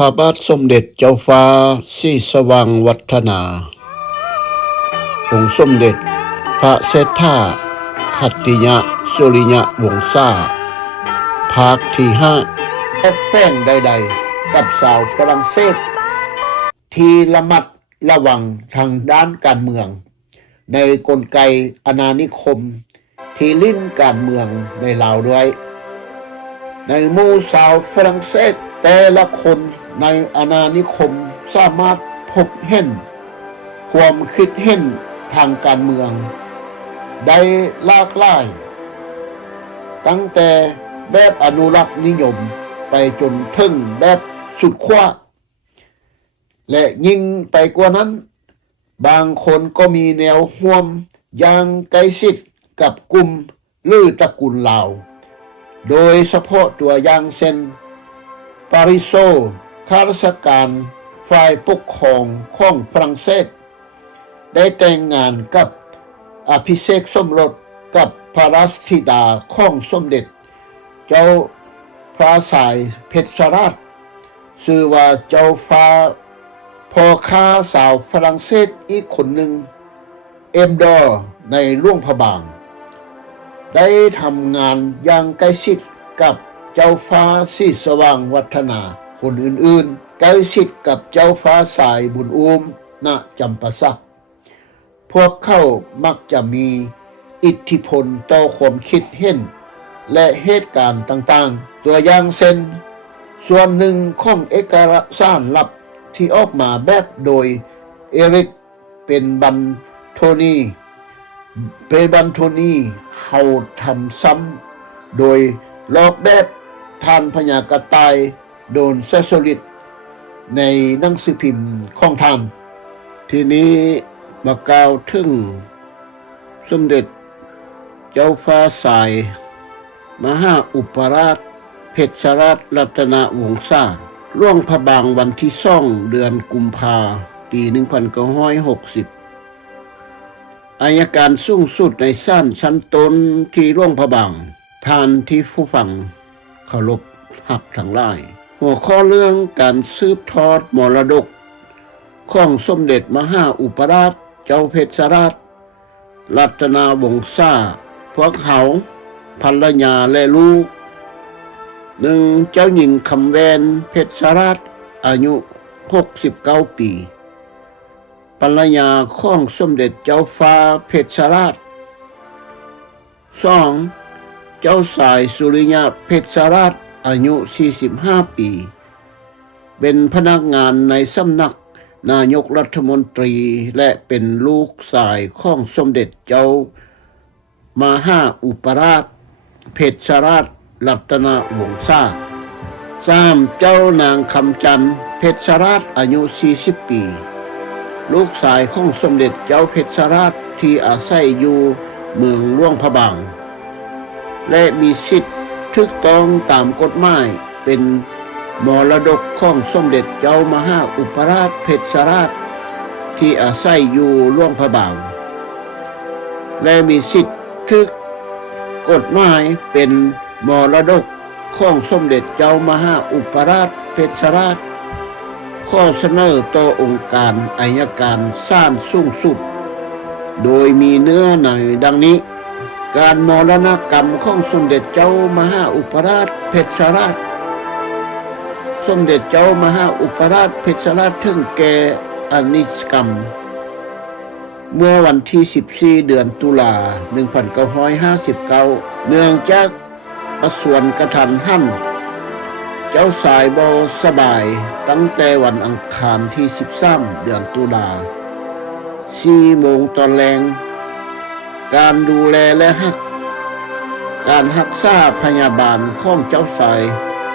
ระบาทสมเด็จเจ้าฟ้าศรีสว่างวัฒนา องค์สมเด็จพระเศรษฐาขัตติยะสุริยะวงศ์ซ่าภาคที่5แป้งใดๆกับสาวฝรั่งเศสที่ระมัดระวังทางด้านการเมืองในกลไกอาณานิคมที่ลิ้นการเมืองในลาวด้วยในหมู่สาวฝรั่งเศสแต่ละคนในอาณานิคมสามารถพบเห็นความคิดเห็นทางการเมืองได้หลากหลายตั้งแต่แบบอนุรักษ์นิยมไปจนถึงแบบสุดขั้วและยิ่งไปกว่านั้นบางคนก็มีแนวร่วมอย่างใกล้ชิดกับกลุ่มหรือตระกูลลาวโดยเฉพาะตัวอย่างเช่นปาริโซข้าราชการฝ่ายปกครองของฝรั่งเศสได้แต่งงานกับอภิเษกสมรสกับพระราชธิดาของสมเด็จเจ้าฟ้าสายเพชรราชชื่อว่าเจ้าฟ้าพ่อค้าสาวฝรั่งเศสอีกคนหนึ่งเอ็มดอร์ในหลวงพระบางได้ทำงานอย่างใกล้ชิดกับเจ้าฟ้าศรีสว่างวัฒนาคนอื่นๆใกล้ชิดกับเจ้าฟ้าสายบุญอุ้มณจำปาสักพวกเขามักจะมีอิทธิพลต่อความคิดเห็นและเหตุการณ์ต่างๆตัวอย่างเช่นส่วนหนึ่งของเอกสารลับที่ออกมาแบบโดยเอริกเป็นบันโทนีเขาทำซ้ำโดยลอกแบบทานพญากระต่ายโดนเซโซลิตในหนังสือพิมพ์ของท่านทีนี้มากล่าวถึงสมเด็จเจ้าฟ้าสายมหาอุปราชเพชรราชรัตนวงศ์ซ่าหลวงพระบางวันที่2 เดือนกุมภาพันธ์ปี 1960อัยการสูงสุดในศาลชั้นต้นที่หลวงพระบางท่านที่ผู้ฟังเคารพหักทั้งหลายหัวข้อเรื่องการสืบทอดมรดกของสมเด็จมหาอุปราชเจ้าเพชรราชรัตนวงศ์ซ่าพวกเขาภรรยาและลูก1เจ้าหญิงคำแวนเพชรราชอายุ69 ปีภรรยาของสมเด็จเจ้าฟ้าเพชรราช2เจ้าสายสุริยะเพชรราชอายุ45 ปีเป็นพนักงานในสำนักนายกรัฐมนตรีและเป็นลูกชายของสมเด็จเจ้ามหาอุปราชเพชรราชรัตนวงศ์ซ่า3เจ้านางคำจันทร์เพชรราชอายุ40 ปีลูกชายของสมเด็จเจ้าเพชรราชที่อาศัยอยู่เมืองหลวงพระบางและมีสิทธิ์ถูกต้องตามกฎหมายเป็นมรดกของสมเด็จเจ้ามหาอุปราชเพชรราชที่อาศัยอยู่หลวงพระบางและมีสิทธิ์ถูกกฎหมายเป็นมรดกของสมเด็จเจ้ามหาอุปราชเพชรราชข้อเสนอต่อองค์การอัยการศาลสูงสุดโดยมีเนื้อหนังดังนี้การมรณกรรมของสมเด็จเจ้ามหาอุปราชเพชรราชสมเด็จเจ้ามหาอุปราชเพชรราชถึงแก่อนิจกรรมเมื่อวันที่14 เดือนตุลา1959เนื่องจากประสวนกระทันหันเจ้าสายบ่สบายตั้งแต่วันอังคารที่13 เดือนตุลา4 โมงตอนแรงการดูแลและการรักษาพยาบาลของเจ้าสาย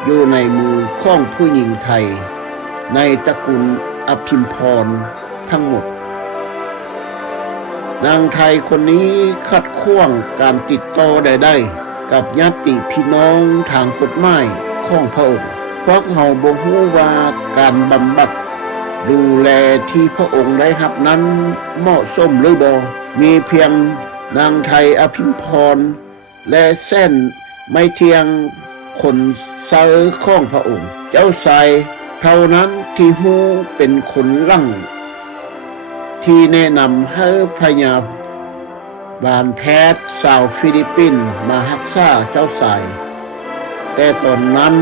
อยู่ในมือของผู้หญิงไทยในตระกูลอภิมพรทั้งหมดนางไทยคนนี้ขัดข้องการติดต่อใดๆกับญาติพี่น้องทางกฎหมายของพระองค์เพราะเขาบ่ฮู้ว่าการบำบัดดูแลที่พระองค์ได้รับนั้นเหมาะสมหรือบ่มีเพียงนางไทยอภิมพรและเส้นไม่เทียงคนเซอของพระองค์เจ้าชาย เท่านั้นที่ฮู้เป็นคนลั่งที่แนะนำให้พยาบาลแพทย์ชาวฟิลิปปินส์มารักษาเจ้าสายแต่ตอนนั้น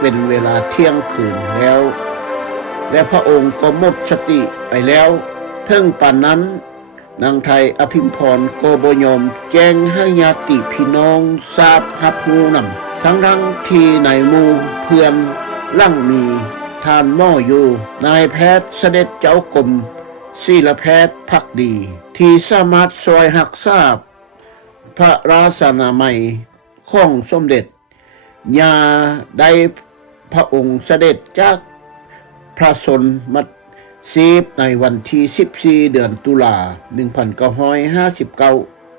เป็นเวลาเที่ยงคืนแล้วและพระองค์ก็หมดสติไปแล้วถึงป่านนั้นนางไทยอภิมพรก็บ่ยอมแจ้งให้ญาติพี่น้องทราบรับรู้นำทั้งที่ในหมู่เพื่อนลั่งมีท่านหม้ออยู่นายแพทย์เสด็จเจ้ากรมศิลแพทย์ภักดีที่สามารถช่วยรักษาพระราชนามัยของสมเด็จญาได้พระองค์เสด็จจากพระชนมศีพในวันที่14เดือนตุลา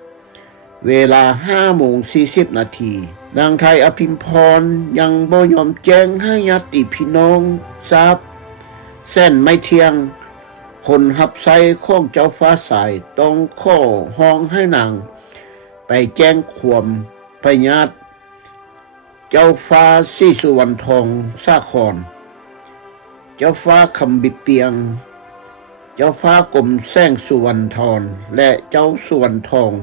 1959เวลา 5:40 นาทีนางไทยอภิมพรยังบ่ยอมแจ้งให้ญาติพี่น้องทราบเส้นไม่เที่ยงคนรับใช้ของเจ้าฟ้าสายต้องข้อห้องให้นางไปแจ้งความพญาติเจ้าฟ้าศรีสุวรรณทองสาครเจ้าฟ้าคำบิเปียงเจ้าฟ้ากรมแสงสุวรรณทรและเจ้าสุวรรณทอง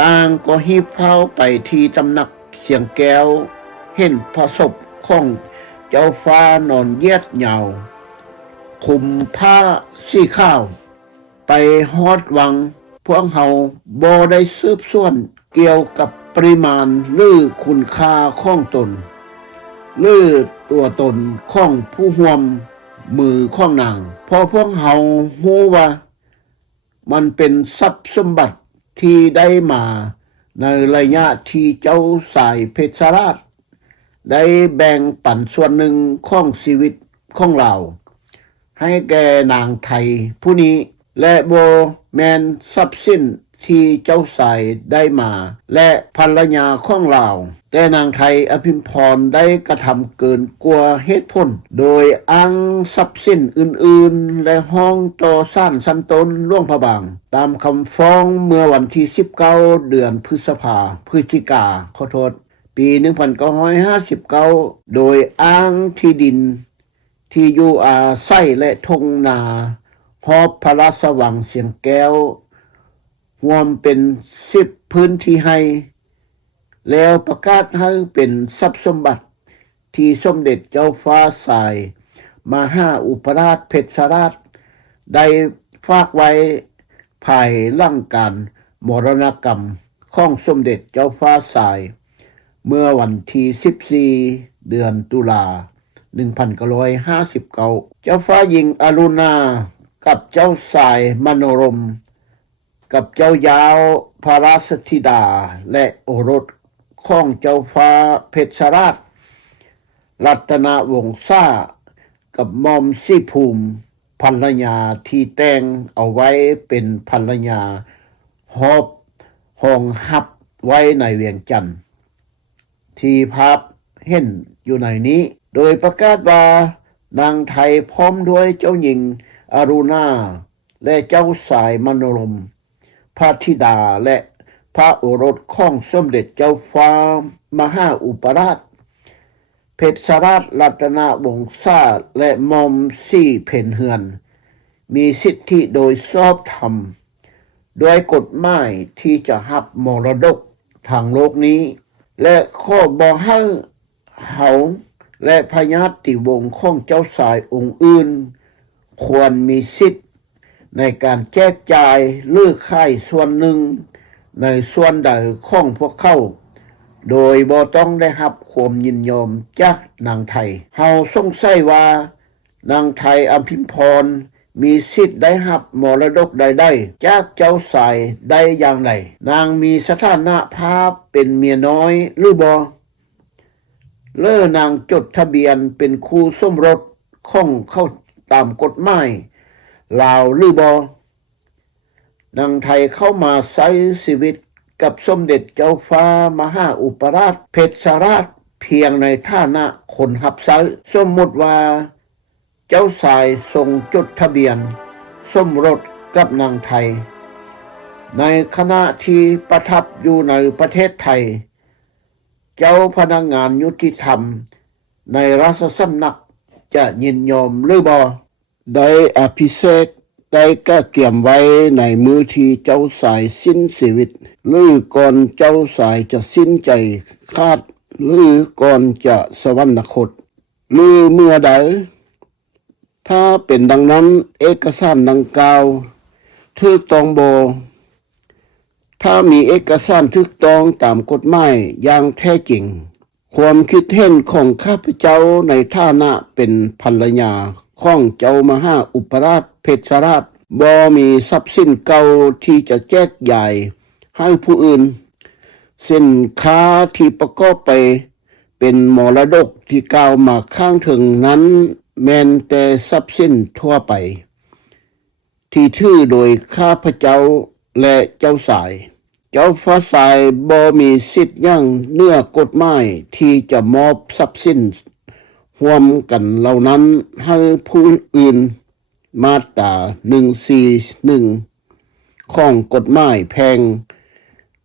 ต่างก็ฮีบเฝ้าไปที่ตำหนักเสียงแก้วเห็นพระศพของเจ้าฟ้านอนเยียดเหยาคุมผ้าสีขาวไปฮอดวังพวกเขาบ่ได้สืบสวนเกี่ยวกับปริมาณหรือคุณค่าของตนหรือตัวตนของผู้ร่วมมือของนางเพราะพวกเขาฮู้ว่ามันเป็นทรัพย์สมบัติที่ได้มาในระยะที่เจ้าสายเพชรราชได้แบ่งปันส่วนหนึ่งของชีวิตของเราให้แก่นางไทยผู้นี้และบ่แม่นทรัพย์สินที่เจ้าสายได้มาและภรรยาของเราแต่นางไทยอภิมพรได้กระทำเกินกว่าเหตุผลโดยอ้างทรัพย์สินอื่นๆและห้องต่อศาลชั้นต้นหลวงพระบางตามคำฟ้องเมื่อวันที่19เดือนพฤศจิกาปี1959โดยอ้างที่ดินที่อยู่อาศัยและทงนาหอบพระราชวังเสียงแก้วรวมเป็น10พื้นที่ให้แล้วประกาศให้เป็นทรัพย์สมบัติที่สมเด็จเจ้าฟ้าสายมหาอุปราชเพชรราชได้ฝากไว้ภายหลังการมรณกรรมของสมเด็จเจ้าฟ้าสายเมื่อวันที่14เดือนตุลา1959เจ้าฟ้าหญิงอรุณากับเจ้าสายมโนรมกับเจ้ายาวพระราชธิดาและโอรสของเจ้าฟ้าเพชรราชรัตนวงศ์ซ่ากับหม่อมสีภูมิภรรยาที่แต่งเอาไว้เป็นภรรยาหอบห้องฮับไว้ในเวียงจันทน์ที่ภาพเห็นอยู่ในนี้โดยประกาศว่านางไทยพร้อมด้วยเจ้าหญิงอรุณาและเจ้าสายมโนรมพระธิดาและพระโอรสของสมเด็จเจ้าฟ้ามหาอุปราชเพชรราชรัตนวงศ์ซ่าและหม่อมสีเพ็ญเฮือนมีสิทธิโดยชอบธรรมด้วยกฎหมายที่จะรับมรดกทางโลกนี้และข้อบ่ให้เขาและพญาติวงศ์ของเจ้าสายองค์อื่นควรมีสิทธิ์ในการแจกจ่ายหรือขายส่วนหนึ่งในส่วนใดของพวกเขาโดยบ่ต้องได้รับความยินยอมจากนางไทยเฮาสงสัยว่านางไทยอภิมพรมีสิทธิ์ได้รับมรดกใดๆจากเจ้าสายได้อย่างไรนางมีสถานะภาพเป็นเมียน้อยหรือบ่นางจดทะเบียนเป็นคู่สมรสของเขาตามกฎหมายลาวหรือบ่นางไทยเข้ามาใช้ชีวิตกับสมเด็จเจ้าฟ้ามหาอุปราชเพชรราชเพียงในฐานะคนรับใช้สมมุติว่าเจ้าสายทรงจดทะเบียนสมรสกับนางไทยในขณะที่ประทับอยู่ในประเทศไทยเจ้าพนักงานยุติธรรมในราชสำนัก จะยินยอมหรือบ่ได้อภิเษกได้ก็เกี่ยมไว้ในมือที่เจ้าสายสิ้นชีวิตหรือก่อนเจ้าสายจะสิ้นใจคาดหรือก่อนจะสวรรคตหรือเมื่อใดถ้าเป็นดังนั้นเอกสารดังกล่าวถูกต้องบ่ถ้ามีเอกสารถูกต้องตามกฎหมายอย่างแท้จริงความคิดเห็นของข้าพเจ้าในฐานะเป็นภรรยาของเจ้ามหาอุปราชเพชรราชบ่มีทรัพย์สินเก่าที่จะแจกจ่ายให้ผู้อื่นสินค้าที่ประกอบไปเป็นมรดกที่กล่าวมาข้างถึงนั้นแม้นแต่ทรัพย์สินทั่วไปที่ถือโดยข้าพเจ้าและเจ้าสายเจ้าฟ้าสายบ่มีสิทธิ์อย่างเหนือกฎหมายที่จะมอบทรัพย์สินร่วมกันเหล่านั้นให้ผู้อื่นมาตรา141ของกฎหมายแพ่ง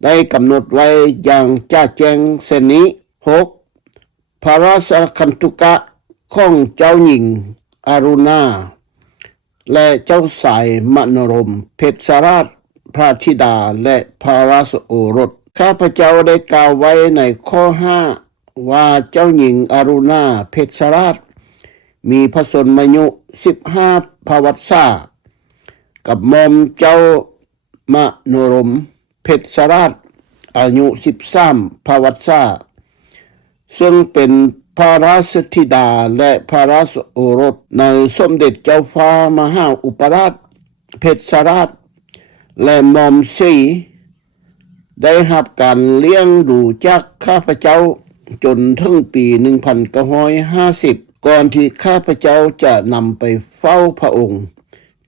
ได้กำหนดไว้อย่างจ้าแจ้งเช่นนี้6พระราชคันตุกะของเจ้าหญิงอรุณาและเจ้าสายมโนรมเพชรราชพระธิดาและพระราชโอรสข้าพเจ้าได้กล่าวไว้ในข้อ5ว่าเจ้าหญิงอรุณาเพชรราชมีพระชนมายุ15พระวรรษากับหม่อมเจ้ามโนรมเพชรราชอายุ13พระวรรษาซึ่งเป็นพระราชธิดาและพระราชโอรสในสมเด็จเจ้าฟ้ามหาอุปราชเพชรราชและหม่อมสีได้รับการเลี้ยงดูจากข้าพเจ้าจนถึงปี1950ก่อนที่ข้าพเจ้าจะนำไปเฝ้าพระองค์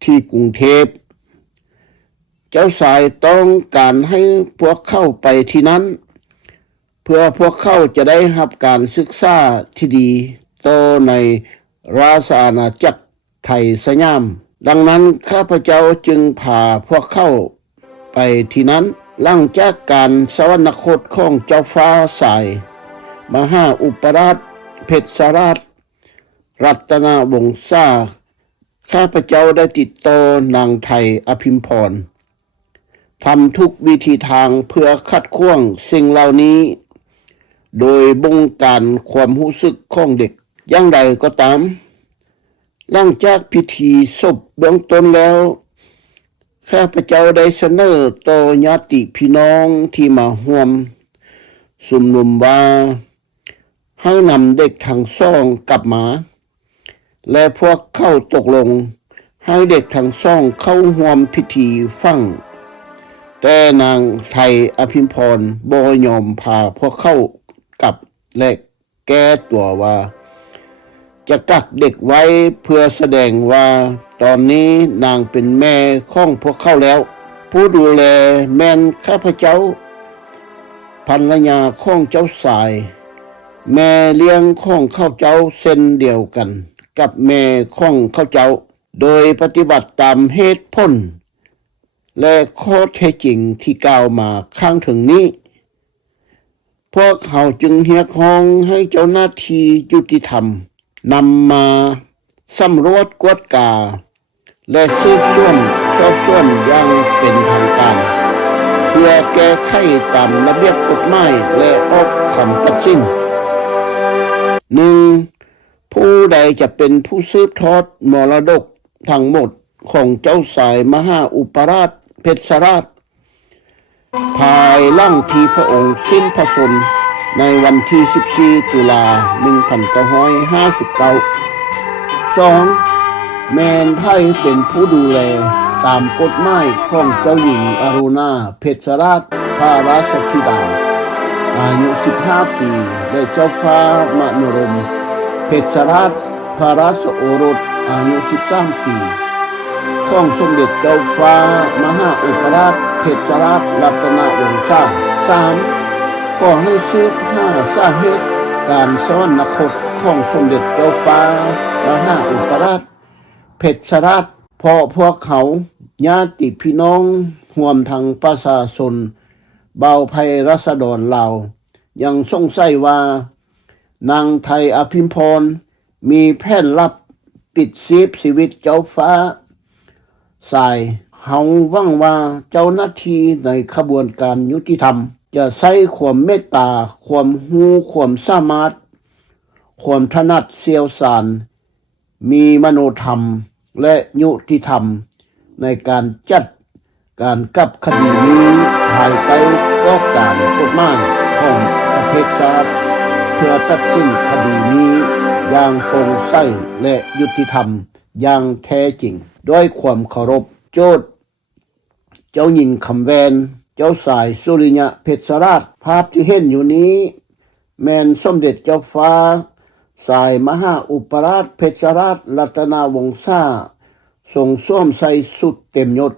ที่กรุงเทพเจ้าสายต้องการให้พวกเข้าไปที่นั้นเพื่อพวกเขาจะได้รับการศึกษาที่ดีต่อในราชอาณาจักรไทยสยามดังนั้นข้าพเจ้าจึงพาพวกเขาไปที่นั้นหลังจากการสวรรคตของเจ้าฟ้าสายมหาอุปราชเพชรราชรัตนวงศาข้าพเจ้าได้ติดต่อนางไทยอภิมพรทำทุกวิธีทางเพื่อขัดขวางสิ่งเหล่านี้โดยบงการความรู้สึกของเด็กอย่างใดก็ตามหลังจากพิธีศพเบื้องต้นแล้วข้าพเจ้าได้เสนอต่อญาติพี่น้องที่มาร่วมสุมนุมว่าให้นำเด็กทั้งสองกลับมาและพวกเขาตกลงให้เด็กทั้งสองเข้าร่วมพิธีฝังแต่นางไทยอภิมพรบ่ยอมพาพวกเขากลับและแก้ตัวว่าจะกักเด็กไว้เพื่อแสดงว่าตอนนี้นางเป็นแม่ของพวกเขาแล้วผู้ดูแลแม่นข้าพเจ้าภรรยาของเจ้าสายแม่เลี้ยงของข้าเจ้าเส้นเดียวกันกับแม่ของข้าเจ้าโดยปฏิบัติตามเหตุผลและข้อเท็จจริงที่กล่าวมาข้างถึงนี้พวกเขาจึงเรียกร้องให้เจ้าหน้าที่ยุติธรรมนำมาสำรวจกวดกาและสืบสวนสอบสวนอย่างเป็นทางการเพื่อแก้ไขตามระเบียบกฎหมายและออกคำตัดสิน 1. ผู้ใดจะเป็นผู้สืบทอดมรดกทั้งหมดของเจ้าสายมหาอุปราชเพชรราชภายหลังที่พระองค์สิ้นพระชนม์ในวันที่14ตุลา1959 2. แม่นไทยเป็นผู้ดูแลตามกฎหมายของเจ้าหญิงอรุณาเพชรราชพระราชธิดาอายุ15ปีและเจ้าฟ้ามโนรมเพชรราชพระราชโอรสอายุ13ปีของสมเด็จเจ้าฟ้ามหาอุปราชเพชรราชรัตนวงศา 3. ขอให้สืบหาสาเหตุการสวรรคตของสมเด็จเจ้าฟ้ามหาอุปราชเพชรราชเพราะพวกเขาญาติพี่น้องรวมทั้งประชาชนเบาภัยรัษฎรลาวยังสงสัยว่านางไทยอภิมพร มีแผนลับปิดชีวิตเจ้าฟ้าสายเฮาหวังว่าเจ้าหน้าที่ในขบวนการยุติธรรมจะใช้ความเมตตาความรู้ความสามารถความถนัดเชี่ยวชาญมีมโนธรรมและยุติธรรมในการจัดการกับคดีนี้ภายใต้กรอบการกฎหมายของประเทศชาติเพื่อตัดสินคดีนี้อย่างโปร่งใสและยุติธรรมอย่างแท้จริงด้วยความเคารพโจทย์เจ้าหญิงคำแวนเจ้าสายสุริยะเพชรราชภาพที่เห็นอยู่นี้แม่นสมเด็จเจ้าฟ้าสายมหาอุปราชเพชรราชรัตนวงศาทรงสวมใส่สุดเต็มยศ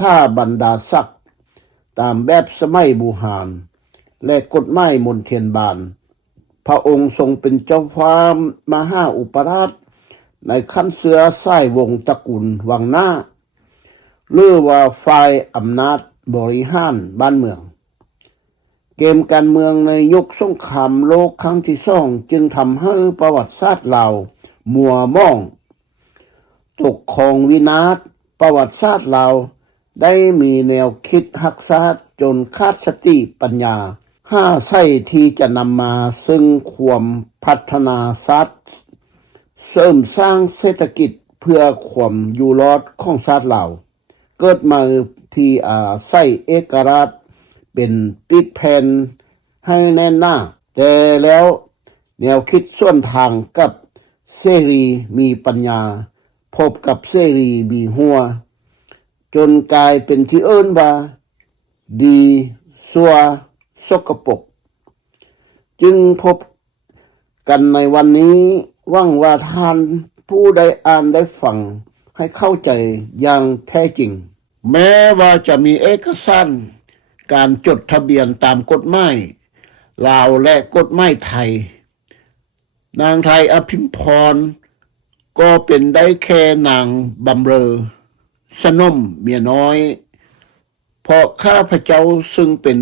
ท่าบรรดาศักดิ์ตามแบบสมัยบูหารและกฎหมายมนเทียนบานพระองค์ทรงเป็นเจ้าฟ้ามหาอุปราชในขั้นเสือสายวงตระกูลวังหน้าหรือว่าฝ่ายอำนาจบริหารบ้านเมืองเกมการเมืองในยุคสงครามโลกครั้งที่สองจึงทำให้ประวัติศาสตร์ลาวมัวมองตกของวินาศประวัติศาสตร์ลาวได้มีแนวคิดหักษาจนขาดสติปัญญาห้าใส่ที่จะนำมาซึ่งความพัฒนาศาสตร์เสริมสร้างเศรษฐกิจเพื่อความอยู่รอดของชาติลาวเกิดมาที่ใส่เอกราชเป็นปิดแผ่นให้แน่นหน้าแต่แล้วแนวคิดส่วนทางกับเสรีมีปัญญาพบกับเสรีมีหัวจนกลายเป็นที่เอิ้นว่าดีซัวสกปรกจึงพบกันในวันนี้หวังว่าท่านผู้ใดอ่านได้ฟังให้เข้าใจอย่างแท้จริงแม้ว่าจะมีเอกสารการจดทะเบียนตามกฎหมายลาวและกฎหมายไทยนางไทยอภิมพรก็เป็นได้แค่นางบำเรอสนมเมียน้อยเพราะข้าพเจ้าซึ่งเป็น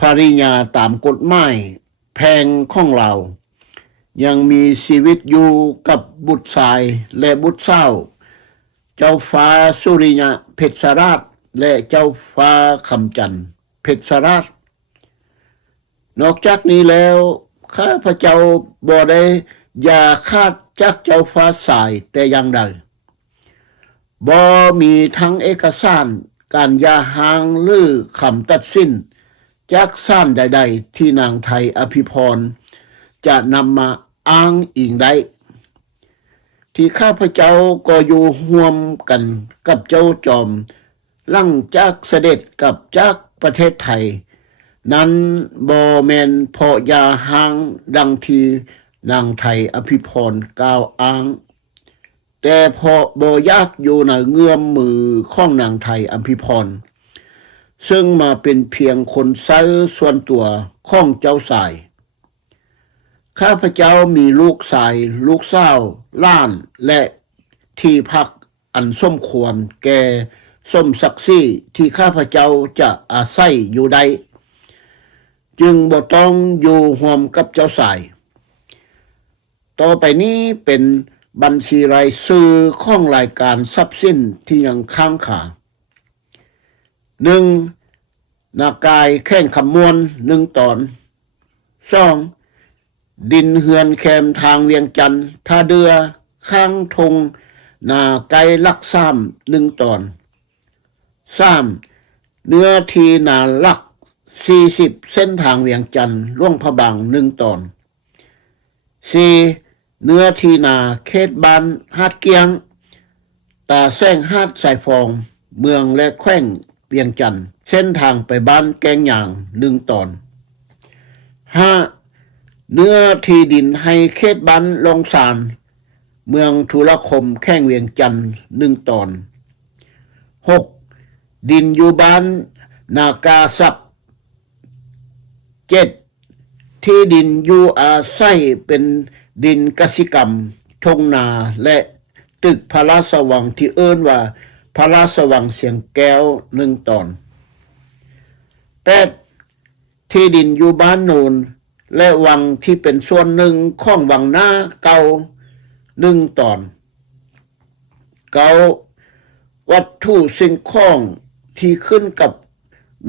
ภริยาตามกฎหมายแพงของเรายังมีชีวิตอยู่กับบุตรชายและบุตรสาวเจ้าฟ้าสุริยะเพชรราชและเจ้าฟ้าคำจันทร์เพชรราชนอกจากนี้แล้วข้าพเจ้าบ่ได้อย่าคาดจากเจ้าฟ้าสายแต่อย่างใดบ่มีทั้งเอกสารการยาหางหรือคำตัดสินจากศาลใดๆที่นางไทยอภิพรจะนำมาอ้างอิงได้ที่ข้าพเจ้าก็อยู่ร่วมกันกับเจ้าจอมหลังจากเสด็จกลับจากประเทศไทยนั้นบ่แม่นเพราะยาหางดังที่นางไทยอภิพรกล่าวอ้างแต่เพราะบ่อยากอยู่ในเงื้อมมือของนางไทยอภิพรซึ่งมาเป็นเพียงคนใช้ส่วนตัวของเจ้าสายข้าพเจ้ามีลูกชายลูกสาวล้านและที่พักอันสมควรแก่สมศักดิ์ศรีที่ข้าพเจ้าจะอาศัยอยู่ได้จึงบ่ต้องอยู่ร่วมกับเจ้าสายต่อไปนี้เป็นบัญชีรายชื่อของรายการทรัพย์สินที่ยังค้างคา 1. นากายแข้งคำมวน1 ตอน 2. ดินเฮือนแคมทางเวียงจันทน์ท่าเดือข้างทงนาไกลัก3 1 ตอน 3. เนื้อที่นาลัก40เส้นทางเวียงจันทน์ล่วงพระบาง1 ตอน 4. เนื้อที่นาเขตบ้านหาดเกียงตาแซงหาดสายฟองเมืองและแขวงเวียงจันทน์เส้นทางไปบ้านแกงหยาง1 ตอน 5. เนื้อที่ดินให้เขตบ้านลงสารเมืองธุรคมแข้งเวียงจันทน์1 ตอน 6. ดินอยู่บ้านนากาศัพท์ 7. ที่ดินอยู่อาศัยเป็นดินกสิกรรมทงนาและตึกพระราชวังที่เอิ้นว่าพระราชวังเสียงแก้ว1 ตอน 8. ที่ดินอยู่บ้านโนน และวังที่เป็นส่วนหนึ่งของวังหน้าเก่า1 ตอนเก่าวัตถุสิ่งของที่ขึ้นกับ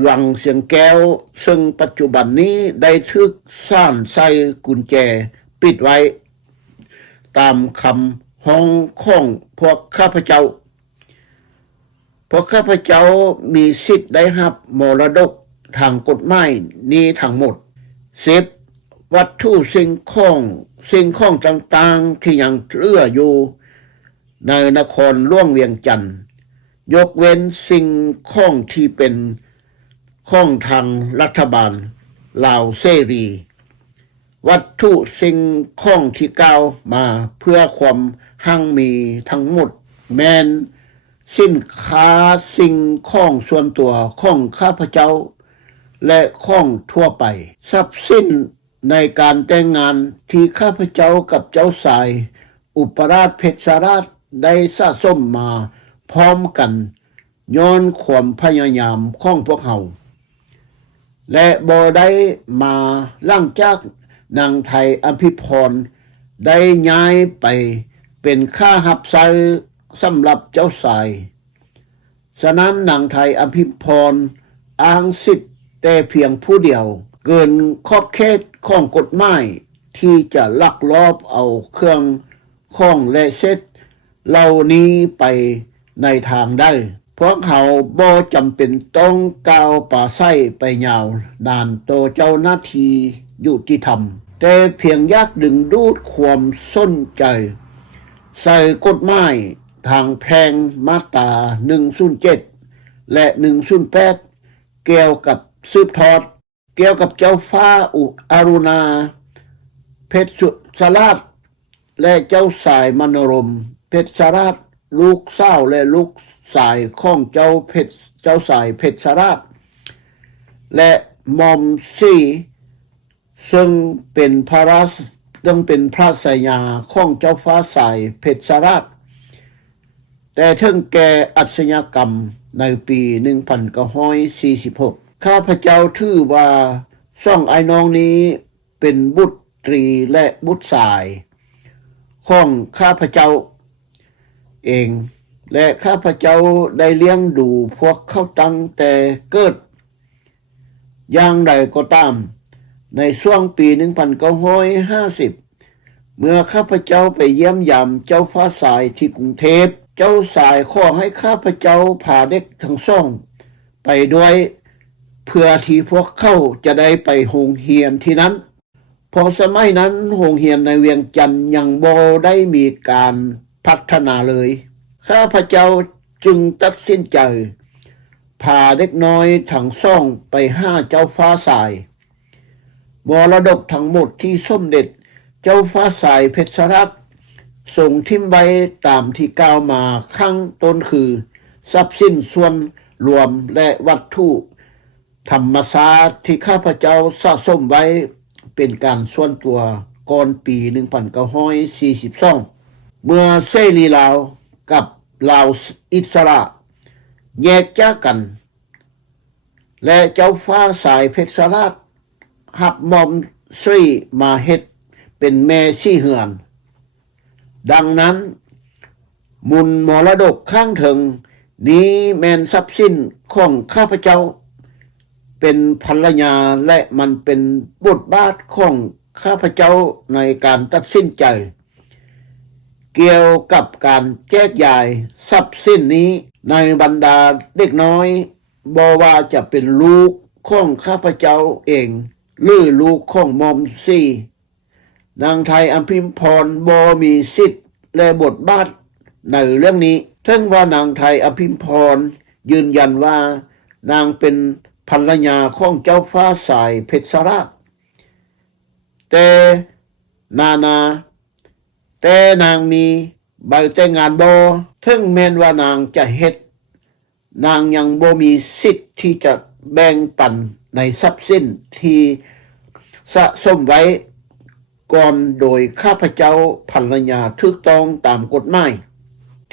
วังเสียงแก้วซึ่งปัจจุบันนี้ได้ทึกซ่านใส่กุญแจปิดไว้ตามคำห้องของพวกข้าพเจ้ามีสิทธิ์ได้รับมรดกทางกฎหมายนี้ทั้งหมด10วัตถุสิ่งของต่างๆที่ยังเหลืออยู่ในนครหลวงเวียงจันทน์ยกเว้นสิ่งของที่เป็นของทางรัฐบาลลาวเสรีวัตถุสิ่งของที่กล่าวมาเพื่อความหั่งมีทั้งหมดแม้นสินค้าสิ่งของส่วนตัวของข้าพเจ้าและของทั่วไปทรัพย์สินในการแต่งงานที่ข้าพเจ้ากับเจ้าสายอุปราชเพชรราชได้สะสมมาพร้อมกันย้อนความพยายามของพวกเขาและบ่ได้มาหลังจากนางไทยอภิพรได้ย้ายไปเป็นค่าหับใช้สำหรับเจ้าสายฉะนั้นนางไทยอภิพรอ้างสิทธิ์แต่เพียงผู้เดียวเกินขอบเขตของกฎหมายที่จะลักลอบเอาเครื่องของและเซตเหล่านี้ไปในทางได้พวกเขาบ่จำเป็นต้องก้าวป่าไส้ไปยาวนานโตเจ้าหน้าที่ยุติธรรมแต่เพียงอยากดึงดูดความสนใจใส่กฎหมายทางแพงมาตรา107และ108เกี่ยวกับสืบทอดเกี่ยวกับเจ้าฟ้าอุอารุณาเพชรสราชและเจ้าสายมโนรมเพชรสราชลูกสาวและลูกสายของเจ้าสายเพชรราชและหม่อมสีซึ่งเป็นพระสยาของเจ้าฟ้าสายเพชรราชแต่ถึงแก่อาชญากรรมในปี1946ข้าพเจ้าถือว่าสองไอ้น้องนี้เป็นบุตรีและบุตรสายของข้าพเจ้าเองและข้าพเจ้าได้เลี้ยงดูพวกเขาตั้งแต่เกิดอย่างใดก็ตามในช่วงปี1950เมื่อข้าพเจ้าไปเยี่ยมยามเจ้าฟ้าสายที่กรุงเทพเจ้าสายขอให้ข้าพเจ้าพาเด็กทั้งสองไปด้วยเพื่อที่พวกเขาจะได้ไปโรงเรียนที่นั้นพอสมัยนั้นโรงเรียนในเวียงจันทน์ยังบ่ได้มีการพัฒนาเลยข้าพเจ้าจึงตัดสินใจพาเด็กน้อยทั้งสองไปหาเจ้าฟ้าสายมรดกทั้งหมดที่สมเด็จเจ้าฟ้าสายเพชรราชส่งทิมไว้ตามที่กล่าวมาข้างต้นคือทรัพย์สินส่วนรวมและวัตถุธรรมศาสตร์ที่ข้าพเจ้าสะสมไว้เป็นการส่วนตัวก่อนปี1942เมื่อเสรีลาวกับลาวอิสระแยกจากกันและเจ้าฟ้าสายเพชรราชหับหม่อมสรีมาเฮ็ดเป็นแม่ชีเหือนดังนั้นมูลมรดกข้างถึงนี้แม่นทรัพย์สินของข้าพเจ้าเป็นภรรยาและมันเป็นบทบาทของข้าพเจ้าในการตัดสินใจเกี่ยวกับการแจกจ่ายทรัพย์สินนี้ในบรรดาเด็กน้อยบ่ว่าจะเป็นลูกของข้าพเจ้าเองหรือลูกของมอมซี่นางไทยอภิมพรบ่มีสิทธิ์และบทบาทในเรื่องนี้ถึงว่านางไทยอภิมพรยืนยันว่านางเป็นภรรยาของเจ้าฟ้าสายเพชรราชแต่นางมีใบแต่งงานบ่ถึงแม้นว่านางจะเฮ็ดนางยังบ่มีสิทธิ์ที่จะแบ่งปันในทรัพย์สินที่สะสมไว้ก่อนโดยข้าพเจ้าภรรยาถูกต้องตามกฎหมาย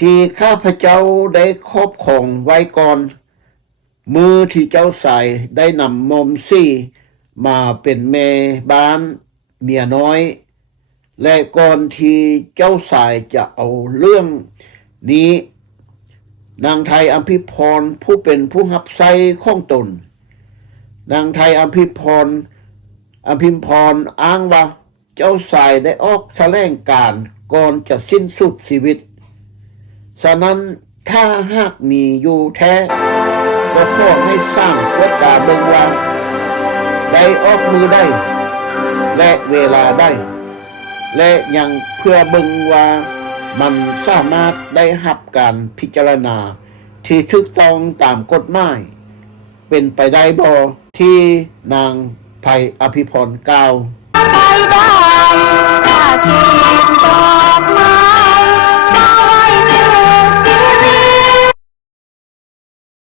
ที่ข้าพเจ้าได้ครอบครองไว้ก่อนมือที่เจ้าสายได้นำมอมซี่ มาเป็นแม่บ้านเมียน้อย และก่อนที่เจ้าสายจะเอาเรื่องนี้นางไทยอัมพิพรผู้เป็นผู้รับใช้ของตนนางไทยอัมพิพรอ้างว่าเจ้าสายได้ออกแถลงการก่อนจะสิ้นสุดชีวิตฉะนั้นถ้าหากมีอยู่แท้ก็ขอให้สร้างกฎกาเบิงว่าได้ออกมือได้และเวลาได้และยังเพื่อเบิงว่ามันสามารถได้รับการพิจารณาที่ถูกต้องตามกฎหมายเป็นไปได้บ่ที่นางไทยอภิพรกล่าวไปได้ถ้าคิดดอกไม้